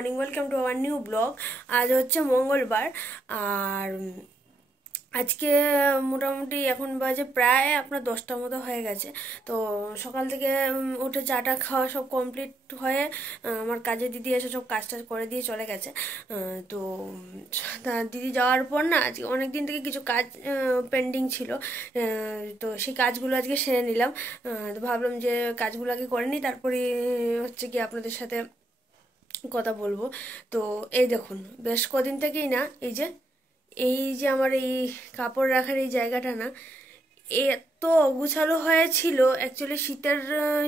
Morning, welcome to our new blog. আজ হচ্ছে মঙ্গলবার, আর আজকে মোটামুটি এখন বাজে প্রায় আপনার 10টার মতো হয়ে গেছে। তো সকাল থেকে উঠে চাটা খাওয়া সব কমপ্লিট হয়ে আমার কাজে দিদি এসে সব কাজ টাজ করে দিয়ে চলে গেছে। তো দিদি যাওয়ার পর না আজকে অনেক দিন থেকে কিছু কাজ পেন্ডিং ছিল। তো সেই কাজগুলো আজকে সেরে নিলাম। তো ভাবলাম যে কাজগুলো আগে করে নিই, তারপরে হচ্ছে কি আপনাদের সাথে কথা বলবো। তো এই দেখুন, বেশ কদিন থেকেই না এই যে আমার এই কাপড় রাখার এই জায়গাটা না এত অগুছালো হয়েছিল। অ্যাকচুয়ালি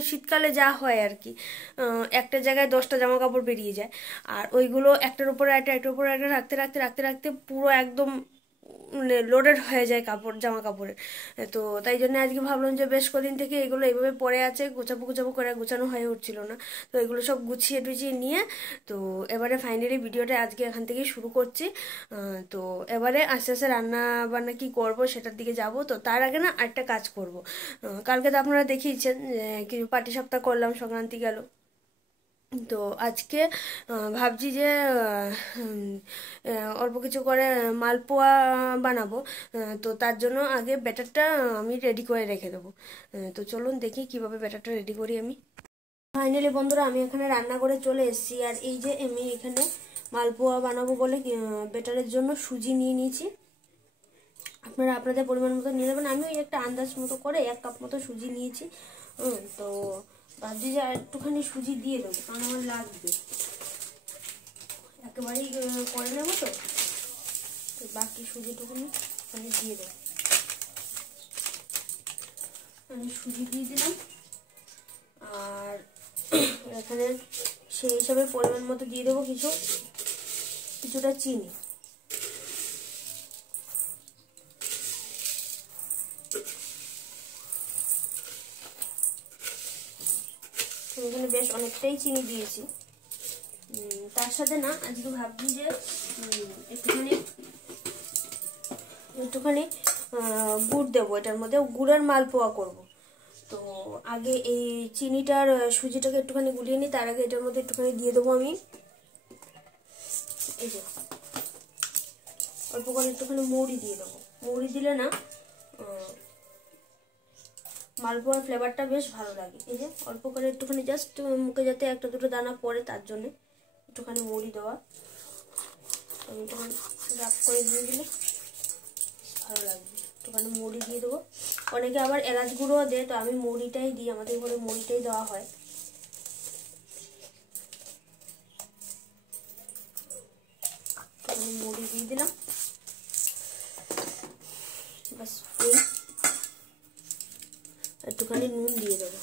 শীতকালে যা হয় আর কি, একটা জায়গায় 10টা জামা কাপড় বেরিয়ে যায়, আর ওইগুলো একটার উপরে একটার উপরে একটা রাখতে রাখতে রাখতে রাখতে পুরো একদম লোডেড হয়ে যায় জামা কাপড়ের। তো তাই জন্য আজকে ভাবলাম যে বেশ কদিন থেকে এগুলো এইভাবে পড়ে আছে, গোছাবো গোছাবো করে গুছানো হয়ে উঠছিল না। তো এগুলো সব গুছিয়ে টুছিয়ে নিয়ে তো এবারে ফাইনালি ভিডিওটা আজকে এখান থেকেই শুরু করছি। তো এবারে আস্তে আস্তে রান্না বান্না কি করব সেটার দিকে যাব। তো তার আগে না আরেকটা কাজ করব। কালকে তো আপনারা দেখিয়েছেন যে কিছু পাটিসাপটা করলাম, সংক্রান্তি গেল। তো আজকে ভাবছি যে অল্প কিছু করে মালপোয়া বানাবো। তো তার জন্য আগে ব্যাটারটা আমি রেডি করে রেখে দেবো। তো চলুন দেখি কিভাবে ব্যাটারটা রেডি করি আমি। ফাইনালি বন্ধুরা, আমি এখানে রান্না করে চলে এসেছি, আর এই যে আমি এখানে মালপোয়া বানাবো বলে ব্যাটারের জন্য সুজি নিয়ে নিয়েছি। আপনারা আপনাদের পরিমাণ মতো নিয়ে নেবেন। আমি ওই একটা আন্দাজ মতো করে 1 কাপ মতো সুজি নিয়েছি। তো ভাবছি যে আর একটুখানি সুজি দিয়ে দেবো, কারণ আমার লাগবে, একেবারেই করে নেবো। তো বাকি সুজিটুকুনি আমি দিয়ে দেবো। আমি সুজি দিয়ে দিলাম, আর এখানে সেই হিসাবে পরিমাণ মতো দিয়ে দেবো কিছুটা চিনি। এখানে বেশ অনেকটাই চিনি দিয়েছি। তার সাথে না আজকে ভাবছি যে একটুখানি গুড় দেবো এটার মধ্যে, গুড়ের মালপোয়া করব। তো আগে এই চিনিটার সুজিটাকে একটুখানি গুলিয়ে নিই, তার আগে এটার মধ্যে একটুখানি দিয়ে দেবো আমি এই যে অল্প করে একটুখানি মৌরি দিয়ে দেবো। মৌরি দিলে না মালপোয়ার ফ্লেভারটা বেশ ভালো লাগে। এই যে অল্প করে একটুখানি জাস্ট মুখে যাতে একটা দুটো দানা পড়ে তার জন্য একটুখানি মৌরি দেওয়া। আমি একটুখানি রাপ করে দিয়ে দিলে ভালো লাগবে। একটুখানি মৌরি দিয়ে দেবো। অনেকে আবার এলাচ গুঁড়োও দেয়, তো আমি মৌরিটাই দিই, আমাদের ঘরে মৌরিটাই দেওয়া হয়। একটুখানি মৌরি দিয়ে দিলাম, বাস। একটুখানি নুন দিয়ে দেবো,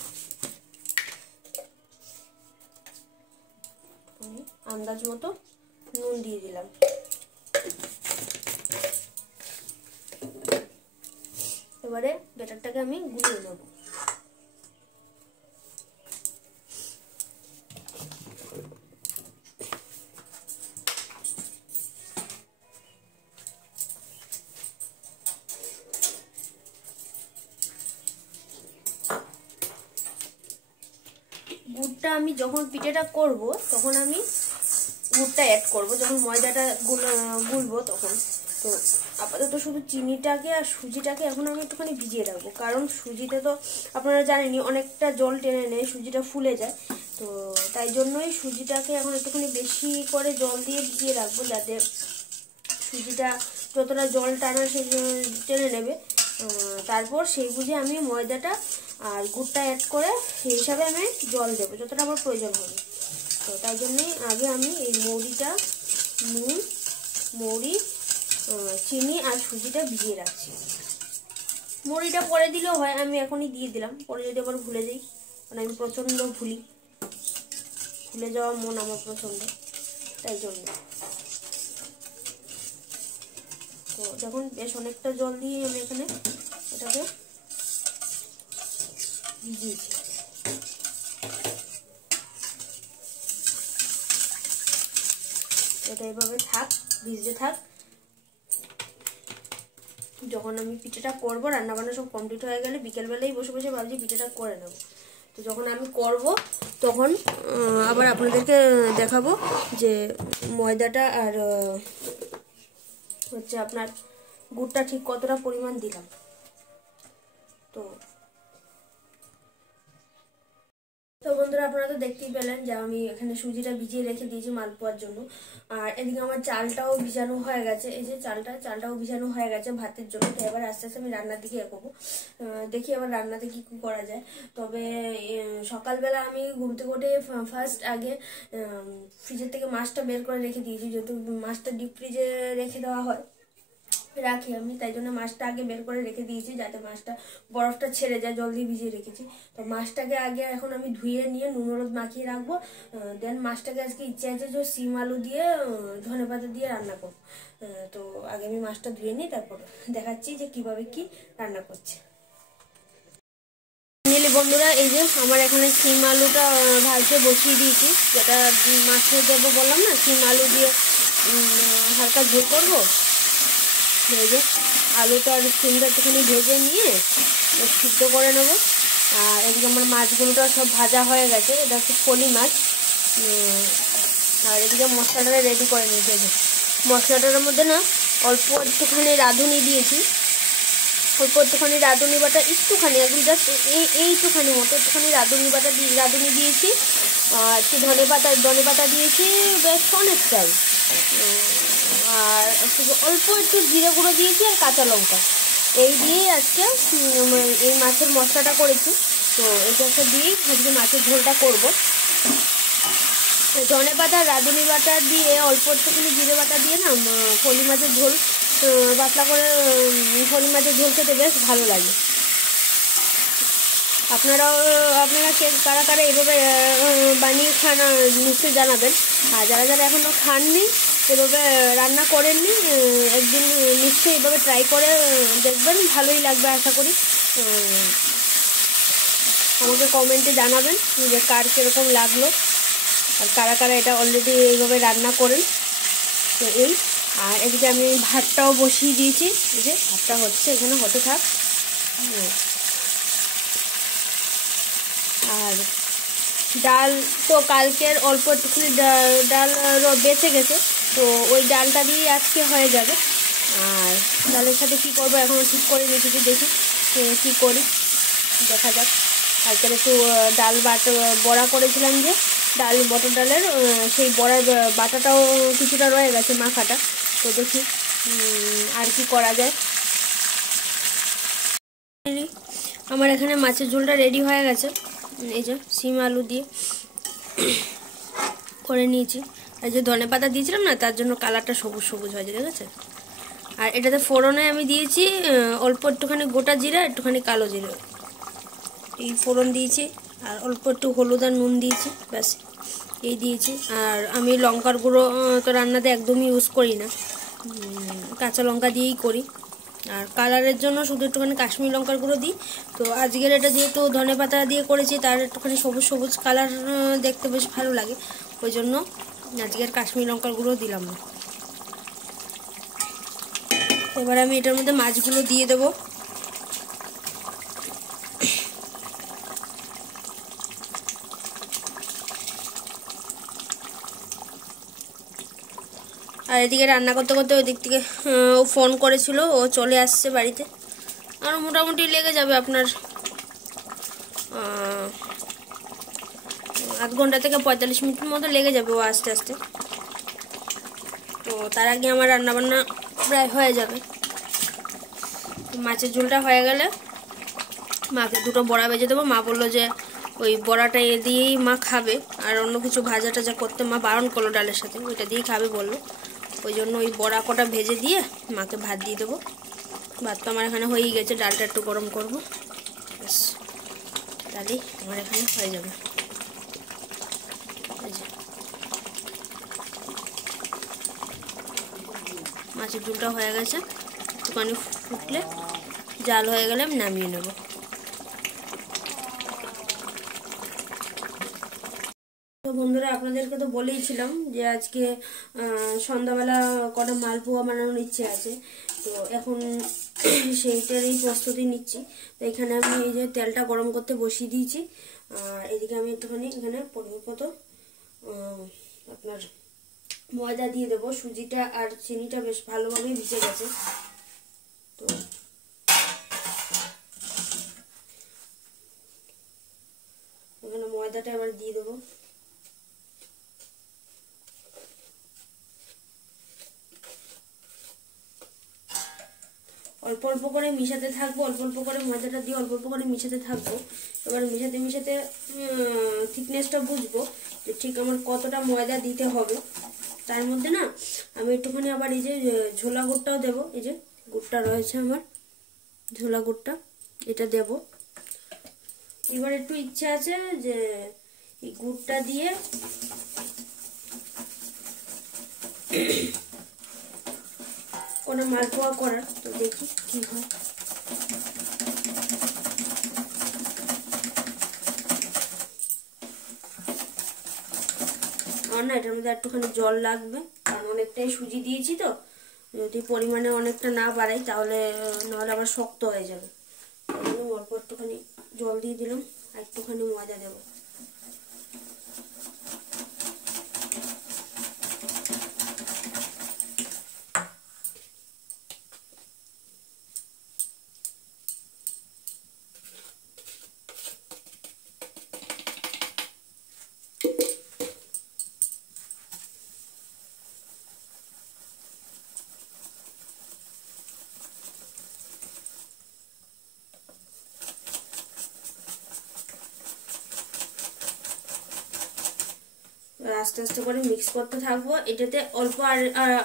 আন্দাজ মতো নুন দিয়ে দিলাম। এবারে ব্যাটারটাকে আমি গুলিয়ে নেব। গুড়টা আমি যখন পিঠেটা করব তখন আমি গুড়টা অ্যাড করব, যখন ময়দাটা গুলবো তখন। তো আপাতত শুধু চিনিটাকে আর সুজিটাকে এখন আমি একটুখানি ভিজিয়ে রাখবো, কারণ সুজিতে তো আপনারা জানেনই অনেকটা জল টেনে নেয়, সুজিটা ফুলে যায়। তো তাই জন্যই সুজিটাকে এখন একটুখানি বেশি করে জল দিয়ে ভিজিয়ে রাখবো, যাতে সুজিটা যতটা জল টানা সে টেনে নেবে। তারপর সেই বুঝে আমি ময়দাটা আর গুড়টা অ্যাড করে সেই হিসাবে আমি জল দেবো যতটা আমার প্রয়োজন হবে। তো তাই জন্যই আগে আমি এই নুন, মৌরি, চিনি আর সুজিটা ভিজিয়ে রাখছি। মৌরিটা পরে দিলেও হয়, আমি এখনই দিয়ে দিলাম, পরে যদি আবার ভুলে যাই, কারণ আমি প্রচণ্ড ভুলে যাওয়া মন আমার প্রচণ্ড, তাই জন্য। তো যখন বেশ অনেকটা জল দিয়ে আমি এখানে এটাকে ভিজিয়েছি। এটা এভাবে ভিজতে থাক। যখন আমি পিঠেটা করবো, রান্নাবান্না সব কমপ্লিট হয়ে গেলে বিকেলবেলায় বসে বসে ভাবছি পিঠেটা করে নেব। তো যখন আমি করব তখন আবার আপনাদেরকে দেখাবো যে ময়দাটা আর হচ্ছে আপনার গুড়টা ঠিক কতটা পরিমাণ দিলাম। তো বন্ধুরা, আপনারা তো দেখতেই পেলেন যে আমি এখানে সুজিটা ভিজিয়ে রেখে দিয়েছি মালপোয়ার জন্য। আর এদিকে আমার চালটাও ভিজানো হয়ে গেছে, এই যে চালটাও ভিজানো হয়ে গেছে ভাতের জন্য। তো এবার আস্তে আস্তে আমি রান্নার দিকে এগোবো, দেখি এবার রান্নাতে কি কি করা যায়। তবে সকালবেলা আমি ঘুম থেকে উঠে ফার্স্ট আগে ফ্রিজের থেকে মাছটা বের করে রেখে দিয়েছি, যেহেতু মাছটা ডিপ ফ্রিজে রেখে দেওয়া হয় রাখি আমি, তাই জন্য মাছটা আগে বের করে রেখে দিয়েছি যাতে মাছটা বরফটা ছেড়ে যায়, জল দিয়ে ভিজিয়ে রেখেছি। তো মাছটাকে আগে এখন আমি ধুয়ে নিয়ে নুন হলুদ মাখিয়ে রাখবো। দেন মাছটাকে আজকে ইচ্ছে আছে যে সিম আলু দিয়ে ধনেপাতা দিয়ে রান্না করবো। তো আগে আমি মাছটা ধুয়ে নিই, তারপর দেখাচ্ছি যে কিভাবে কি রান্না করছে। বন্ধুরা, এই যে আমার এখানে সিম আলুটা ভাজতে বসিয়ে দিয়েছি, যেটা মাছে দেবো বললাম না, সিম আলু দিয়ে হালকা ঝোল করবো। এই যে আলুটা আর সিমটা একটুখানি ভেজে নিয়ে সিদ্ধ করে নেবো। আর এদিকে আমার মাছগুলোটা সব ভাজা হয়ে গেছে, এটা হচ্ছে ফলি মাছ। আর এদিকে মশলাটা রেডি করে নিয়েছি। মশলাটার মধ্যে না অল্প একটুখানি রাঁধুনি দিয়েছি, অল্প একটুখানি রাঁধুনি বাটা, একটুখানি একদম জাস্ট এইটুখানি মতো একটুখানি রাঁধুনি দিয়েছি। একটু ধনে পাতা দিয়েছি বেশ অনেকটাই। আর অল্প একটু জিরে গুঁড়ো দিয়েছি আর কাঁচা লঙ্কা, এই দিয়েই আজকে এই মাছের মশলাটা করেছি। তো এটা দিয়েই আজকে মাছের ঝোলটা করব। ধনে পাতা রাঁধুনি বাটা দিয়ে অল্প একটুখানি জিরে বাটা দিয়ে না ফলি মাছের ঝোল পাতলা করে ফলি মাছের ঝোল খেতে বেশ ভালো লাগে। আপনারা কারা কারা এইভাবে বানিয়ে খান নিশ্চয়ই জানাবেন। আর যারা যারা এখনও খাননি, এভাবে রান্না করেননি, একদিন নিশ্চয়ই এইভাবে ট্রাই করে দেখবেন, ভালোই লাগবে আশা করি। আমাকে কমেন্টে জানাবেন যে কার কীরকম লাগলো, আর কারা কারা এটা অলরেডি এইভাবে রান্না করেন। তো এই, আর এদিকে আমি ভাতটাও বসিয়ে দিয়েছি, এই যে ভাতটা হচ্ছে, এখানে হতে থাক। আর ডাল তো কালকের অল্প একটুখানি ডাল বেঁচে গেছে, তো ওই ডালটা দিয়ে আজকে হয়ে যাবে। আর ডালের সাথে কী করবো এখনও ঠিক করে রেখেছি, দেখি কী করি, দেখা যাক। কালকের একটু ডাল বড়া করেছিলাম, যে মটর ডালের সেই বড়ার বাটাটাও কিছুটা রয়ে গেছে মাখাটা, তো দেখি আর কি করা যায়। আমার এখানে মাছের ঝোলটা রেডি হয়ে গেছে, এই যে সিম আলু দিয়ে করে নিয়েছি। আর যে ধনে পাতা দিয়েছিলাম না, তার জন্য কালারটা সবুজ সবুজ হয়েছে, ঠিক আছে। আর এটাতে ফোড়নে আমি দিয়েছি অল্প একটুখানি গোটা জিরা, একটুখানি কালো জিরা, এই ফোড়ন দিয়েছি। আর অল্প একটু হলুদ আর নুন দিয়েছি, ব্যাস এই দিয়েছি। আর আমি লঙ্কার গুঁড়ো তো রান্নাতে একদমই ইউজ করি না, কাঁচা লঙ্কা দিয়েই করি। আর কালারের জন্য শুধু একটুখানি কাশ্মীরি লঙ্কার গুঁড়ো দিই। তো আজকের এটা যেহেতু ধনে পাতা দিয়ে করেছি, তার একটুখানি সবুজ সবুজ কালার দেখতে বেশ ভালো লাগে, ওই জন্য আজকের কাশ্মীরি লঙ্কার গুঁড়ো দিলাম না। এবার আমি এটার মধ্যে মাছগুলো দিয়ে দেবো। আর এদিকে রান্না করতে করতে ওই দিক থেকে ও ফোন করেছিল, ও চলে আসছে বাড়িতে। আর মোটামুটি লেগে যাবে আপনার আধ ঘন্টা থেকে 45 মিনিটের মতো লেগে যাবে ও আস্তে আস্তে। তো তার আগে আমার রান্নাবান্না প্রায় হয়ে যাবে। মাছের ঝোলটা হয়ে গেলে মাকে দুটো বড়া ভেজে দেবো। মা বললো যে ওই বড়াটা এ দিয়েই মা খাবে, আর অন্য কিছু ভাজা টাজা করতে মা বারণ করলো, ডালের সাথে ওইটা দিয়েই খাবে বললো। ওই জন্য ওই বড়া কটা ভেজে দিয়ে মাকে ভাত দিয়ে দেবো। ভাত তো আমার এখানে হয়েই গেছে, ডালটা একটু গরম করবো, ব্যাস তাহলেই আমার এখানে হয়ে যাবে। মাছের ঝোলটা হয়ে গেছে, একটুখানি ফুটলে জাল হয়ে গেলে আমি নামিয়ে নেব। তো বন্ধুরা, আপনাদেরকে তো বলেইছিলাম যে আজকে সন্ধ্যাবেলা কটা মালপোয়া বানানোর ইচ্ছে আছে, তো এখন সেইটারই প্রস্তুতি নিচ্ছি। তো এখানে আমি এই যে তেলটা গরম করতে বসিয়ে দিয়েছি, আর এদিকে আমি একটুখানি এখানে পরিমাণ মতো আপনার ময়দা দিয়ে দেবো। সুজিটা আর চিনিটা বেশ ভালোভাবে ভিজে গেছে। তো এখানে ময়দাটা এবার দিয়ে দেবো। অল্প অল্প করে মিশাতে থাকবো, অল্প অল্প করে ময়দাটা দিয়ে অল্প অল্প করে মিশাতে থাকবো। এবার মিশাতে মিশাতে থিকনেসটা বুঝবো যে ঠিক আমার কতটা ময়দা দিতে হবে। তার মধ্যে না আমি একটুখানি আবার এই যে ঝোলা গুড়টাও দেবো। এই যে গুড়টা রয়েছে আমার, ঝোলা গুড়টা, এটা দেব। এবার একটু ইচ্ছা আছে যে এই গুড়টা দিয়ে কোনো মালপোয়া করার, তো দেখি কি হয়। আর না এটার মধ্যে একটুখানি জল লাগবে, কারণ অনেকটাই সুজি দিয়েছি। তো যদি পরিমাণে অনেকটা না বাড়াই তাহলে নাহলে আবার শক্ত হয়ে যাবে। অল্প একটুখানি জল দিয়ে দিলাম, আর একটুখানি ময়দা দেবো। আস্তে আস্তে করে মিক্স করতে থাকবো। এটাতে অল্প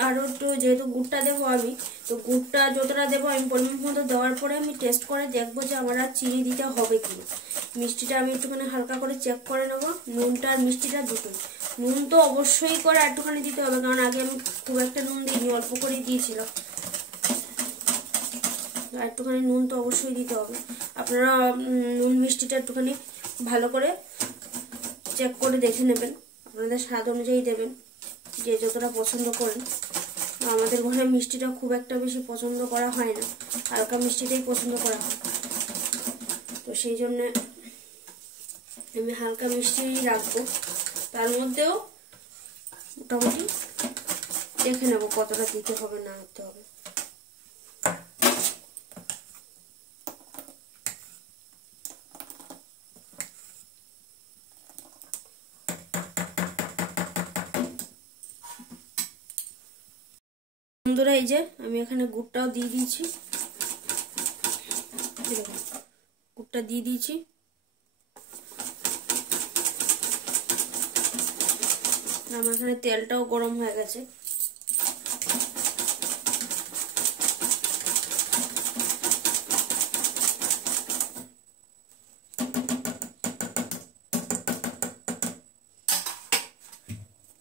আরো একটু, যেহেতু গুড়টা দেবো আমি, তো গুড়টা যতটা দেবো আমি পরিমাণ মতো দেওয়ার পরে আমি টেস্ট করে দেখবো যে আমার আর চিনি দিতে হবে কি। মিষ্টিটা আমি একটুখানি হালকা করে চেক করে নেবো, নুনটা আর মিষ্টিটা দুটোই। নুন তো অবশ্যই করে একটুখানি দিতে হবে, কারণ আগে আমি খুব একটা নুন দিইনি, অল্প করেই দিয়েছিলাম। আর একটুখানি নুন তো অবশ্যই দিতে হবে। আপনারা নুন মিষ্টিটা একটুখানি ভালো করে চেক করে দেখে নেবেন, আপনাদের স্বাদ অনুযায়ী দেবেন, যে যতটা পছন্দ করেন। আমাদের ঘরে মিষ্টিটা খুব একটা বেশি পছন্দ করা হয় না, হালকা মিষ্টিটাই পছন্দ করা হয়। তো সেই জন্য আমি হালকা মিষ্টি রাখবো। তার মধ্যেও মোটামুটি দেখে নেবো কতটা দিতে হবে না দিতে হবে। বন্ধুরা এই যে আমি এখানে গুড়টাও দিয়ে দিয়েছি, গুড়টা দিয়ে দিয়েছি। আমার এখানে তেলটাও গরম হয়ে গেছে।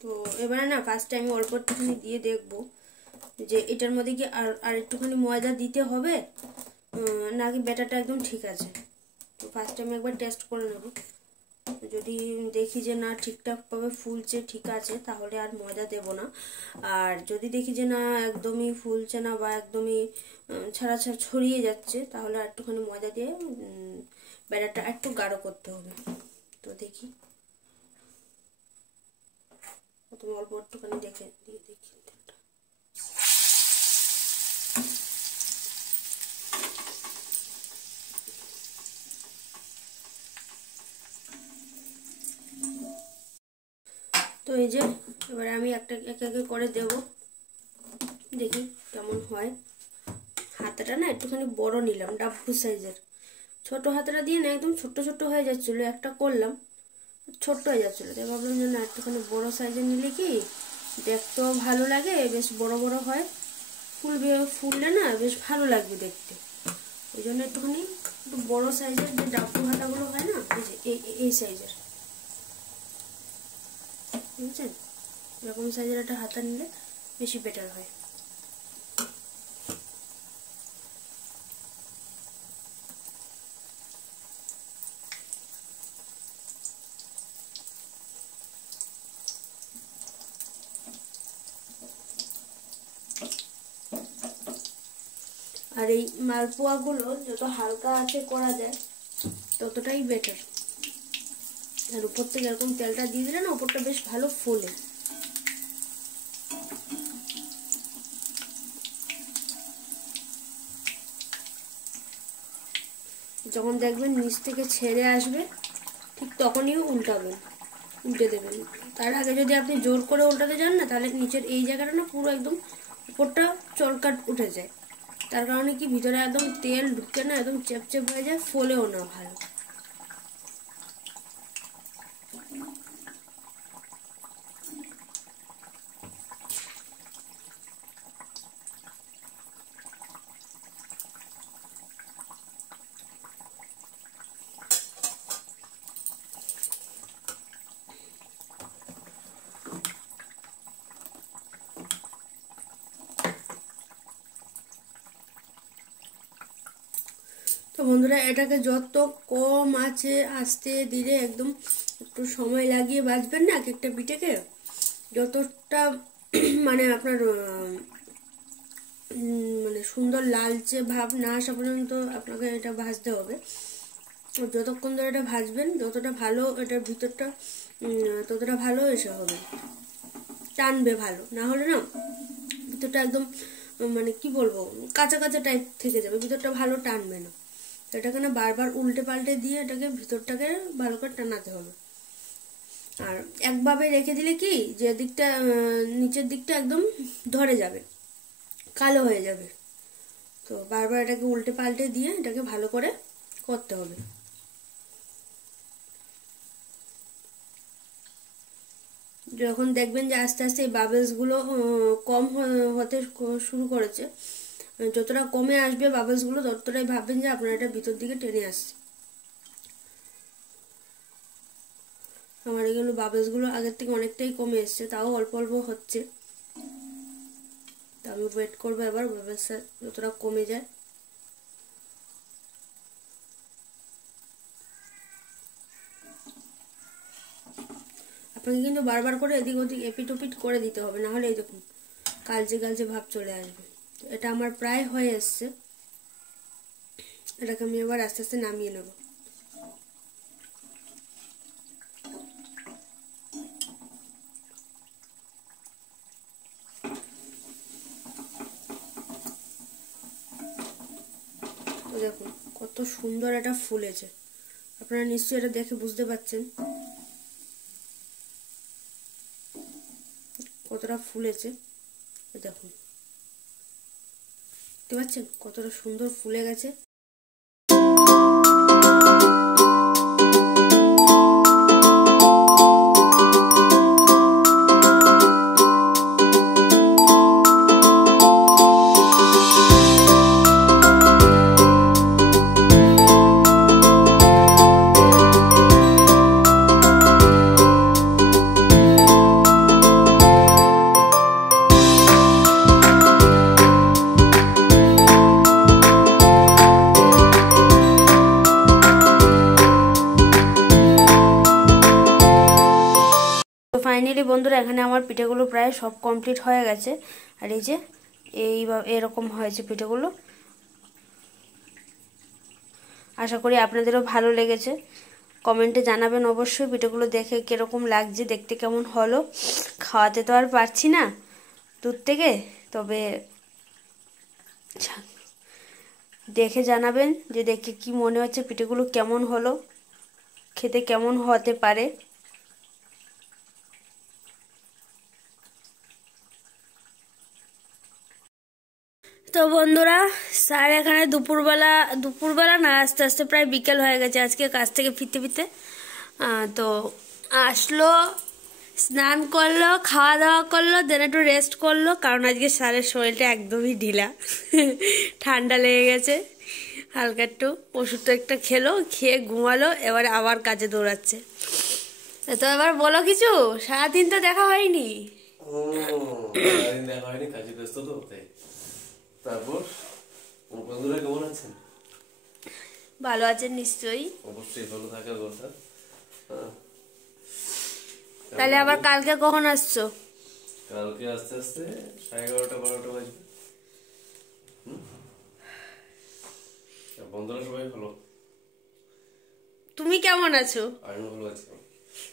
তো এবারে না ফার্স্টে আমি অল্প একটুখানি দিয়ে দেখবো যে এটার মধ্যে কি আর একটুখানি ময়দা দিতে হবে নাকি ব্যাটারটা একদম ঠিক আছে। তো ফার্স্টে আমি একবার টেস্ট করে নেব। যদি দেখি যে না ঠিকঠাকভাবে ফুলছে, ঠিক আছে, তাহলে আর ময়দা দেব না। আর যদি দেখি যে না একদমই ফুলছে না বা একদমই ছাড়া ছড়িয়ে যাচ্ছে, তাহলে আর একটুখানি ময়দা দিয়ে ব্যাটারটা একটু গাঢ় করতে হবে। তো দেখি, তুমি অল্প একটুখানি দেখে দিয়ে দেখি। তো এই যে এবারে আমি একটা এক এক করে দেব, দেখি কেমন হয়। হাতাটা না একটুখানি বড় নিলাম, ডাব্বু সাইজের। ছোট হাতাটা দিয়ে না একদম ছোট্ট ছোট্ট হয়ে যাচ্ছিল, একটা করলাম ছোট্ট হয়ে যাচ্ছিল, তাই ভাবলাম যে না একটুখানি বড় সাইজের নিলে কি দেখতেও ভালো লাগে, বেশ বড় বড় হয়, ফুললে না বেশ ভালো লাগবে দেখতে। ওই জন্য একটুখানি একটু বড় সাইজের যে ডাব্বু হাতাগুলো হয় না, এই যে এই সাইজের, বুঝছেন, এরকম সাইজের একটা হাতা নিলে বেশি বেটার হয়। আর এই মালপোয়াগুলো যত হালকা আছে করা যায় ততটাই বেটার। আর উপর থেকে এরকম তেলটা দিয়ে দিলে না উপরটা বেশ ভালো ফোলে। যখন দেখবেন নিচ থেকে ছেড়ে আসবে ঠিক তখনই উল্টে দেবেন। তার আগে যদি আপনি জোর করে উল্টাতে যান না তাহলে নিচের এই জায়গাটা না পুরো একদম উপরটা চলকাট উঠে যায়। তার কারণে কি ভিতরে একদম তেল ঢুকে না একদম চেপচেপ হয়ে যায়, ফোলেও না ভালো। তো বন্ধুরা এটাকে যত কম আছে আস্তে ধীরে একদম একটু সময় লাগিয়ে ভাজবেন না এক একটা পিঠেকে, যতটা মানে আপনার মানে সুন্দর লালচে ভাব না আসা পর্যন্ত আপনাকে এটা ভাজতে হবে। যতক্ষণ ধরে এটা ভাজবেন যতটা ভালো এটার ভিতরটা ততটা ভালো এসে হবে, টানবে ভালো, না হলে না ভিতরটা একদম মানে কি বলবো কাঁচা কাঁচা টাইপ থেকে যাবে, ভিতরটা ভালো টানবে না। এটাকে না বারবার উল্টে পাল্টে দিয়ে এটাকে ভিতরটাকে ভালো করে টানাতে হবে। আর একভাবে রেখে দিলে কি যে দিকটা নিচের দিকটা একদম ধরে যাবে, কালো হয়ে যাবে। তো বারবার এটাকে উল্টে পাল্টে দিয়ে এটাকে ভালো করে করতে হবে। যখন দেখবেন যে আস্তে আস্তে এই বাবলসগুলো কম হতে শুরু করেছে, যতটা কমে আসবে বাবলসগুলো ততটাই ভাববেন যে আপনার এটা ভিতর দিকে টেনে আসছে। আমার এগুলো বাবলসগুলো আগের থেকে অনেকটাই কমে এসছে, তাও অল্প অল্প হচ্ছে। তো আমি ওয়েট করবো এবার বাবলসটা যতটা কমে যায়। আপনাকে কিন্তু বারবার করে এদিক ওদিক এপিট ওপিট করে দিতে হবে, না হলে এই দেখুন কালচে কালচে ভাব চলে আসবে। এটা আমার প্রায় হয়ে এসছে, এটাকে আমি এবার আস্তে আস্তে নামিয়ে নেব। তো দেখুন কত সুন্দর এটা ফুলেছে, আপনারা নিশ্চয়ই এটা দেখে বুঝতে পারছেন কতটা ফুলেছে। দেখুন দেখতে পাচ্ছেন কতটা সুন্দর ফুলে গেছে। ফাইনালি বন্ধুরা এখানে আমার পিঠেগুলো প্রায় সব কমপ্লিট হয়ে গেছে। আর এই যে এরকম হয়েছে পিঠেগুলো। আশা করি আপনাদেরও ভালো লেগেছে। কমেন্টে জানাবেন অবশ্যই পিঠেগুলো দেখে কীরকম লাগছে, দেখতে কেমন হলো। খাওয়াতে তো আর পারছি না দূর থেকে, তবে দেখে জানাবেন যে দেখে কি মনে হচ্ছে পিঠেগুলো কেমন হলো, খেতে কেমন হতে পারে। তো বন্ধুরা স্যার এখানে দুপুরবেলা না আস্তে আস্তে প্রায় বিকেল হয়ে গেছে আজকে কাজ থেকে ফিরতে ফিরতে। তো আসলো, স্নান করলো, খাওয়া দাওয়া করলো, দেন একটু রেস্ট করলো, কারণ আজকে স্যারের শরীরটা একদমই ঢিলা ঠান্ডা লেগে গেছে হালকা একটু। ওষুধটা একটা খেলো, খেয়ে ঘুমালো, এবারে আবার কাজে দৌড়াচ্ছে। তো এবার বলো কিছু, সারাদিন তো দেখা হয়নি। সারাদিন দেখা হয়নি, কাজে ব্যস্ত তো তাই। তারপর বন্ধুরা কেমন আছেন? ভালো আছেন নিশ্চয়ই, অবশ্যই ভালো থাকার কথা। তাহলে আবার কালকে কখন আসছো? কালকে আস্তে আস্তে 11:30 12টা বাজবে। বন্ধুরা সবাই ভালো? তুমি কেমন আছো? আমি ভালো আছি।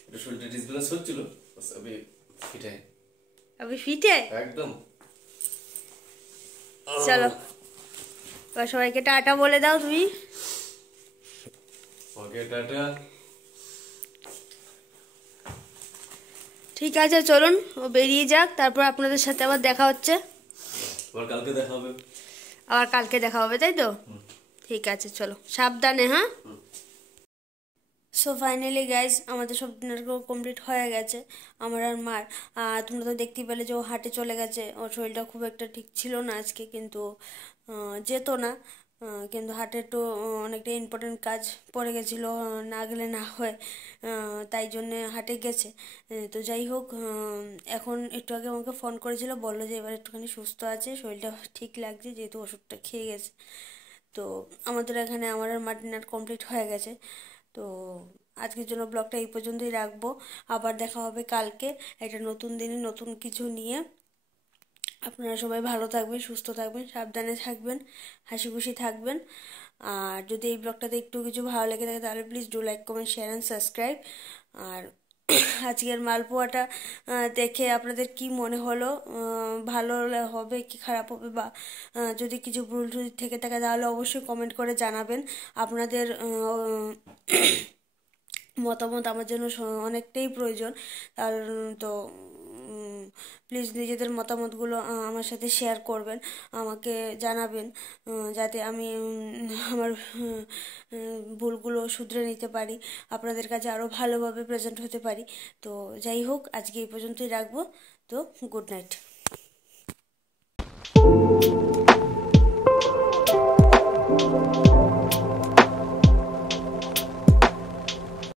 একটু শরীরটা ডিসব্যালেন্স হচ্ছিল, আমি ফিট है अभी फिट है? একদম। চলো এবার সবাইকে টাটা বলে দাও তুমি। ওকে টাটা। ঠিক আছে চলুন, ও বেরিয়ে যাক, তারপর আপনাদের সাথে আবার দেখা হচ্ছে। আবার কালকে দেখা হবে। আবার কালকে দেখা হবে, তাই তো? ঠিক আছে চলো, সাবধানে, হ্যাঁ। সো ফাইনালি গাইজ আমাদের সব ডিনারগুলো কমপ্লিট হয়ে গেছে আমার আর মার। আর তোমরা তো দেখতেই পেলে যে ও হাটে চলে গেছে, ওর শরীরটা খুব একটা ঠিক ছিল না আজকে, কিন্তু যেত না। কিন্তু হাটে একটু অনেকটা ইম্পর্টেন্ট কাজ পড়ে গেছিলো, না গেলে না হয়, তাই জন্যে হাটে গেছে। তো যাই হোক, এখন একটু আগে আমাকে ফোন করেছিল, বললো যে এবার একটুখানি সুস্থ আছে, শরীরটা ঠিক লাগছে যেহেতু ওষুধটা খেয়ে গেছে। তো আমাদের এখানে আমার আর মার ডিনার কমপ্লিট হয়ে গেছে। তো আজকের জন্য ব্লগটা এই পর্যন্তই রাখবো। আবার দেখা হবে কালকে একটা নতুন দিনে নতুন কিছু নিয়ে। আপনারা সবাই ভালো থাকবেন, সুস্থ থাকবেন, সাবধানে থাকবেন, হাসি খুশি থাকবেন। আর যদি এই ব্লগটাতে একটু কিছু ভালো লেগে থাকে তাহলে please do like, comment, share and subscribe. আর আজকের মালপোয়াটা দেখে আপনাদের কি মনে হলো, ভালো হবে কি খারাপ হবে, বা যদি কিছু ভুল টুল থেকে থাকে তাহলে অবশ্যই কমেন্ট করে জানাবেন। আপনাদের মতামত আমার জন্য অনেকটাই প্রয়োজন। আর তো প্লিজ নিজেদের মতামতগুলো আমার সাথে শেয়ার করবেন, আমাকে জানাবেন, যাতে আমি আমার ভুলগুলো শুধরে নিতে পারি, আপনাদের কাছে আরও ভালোভাবে প্রেজেন্ট হতে পারি। তো যাই হোক, আজকে এই পর্যন্তই রাখবো। তো গুড নাইট।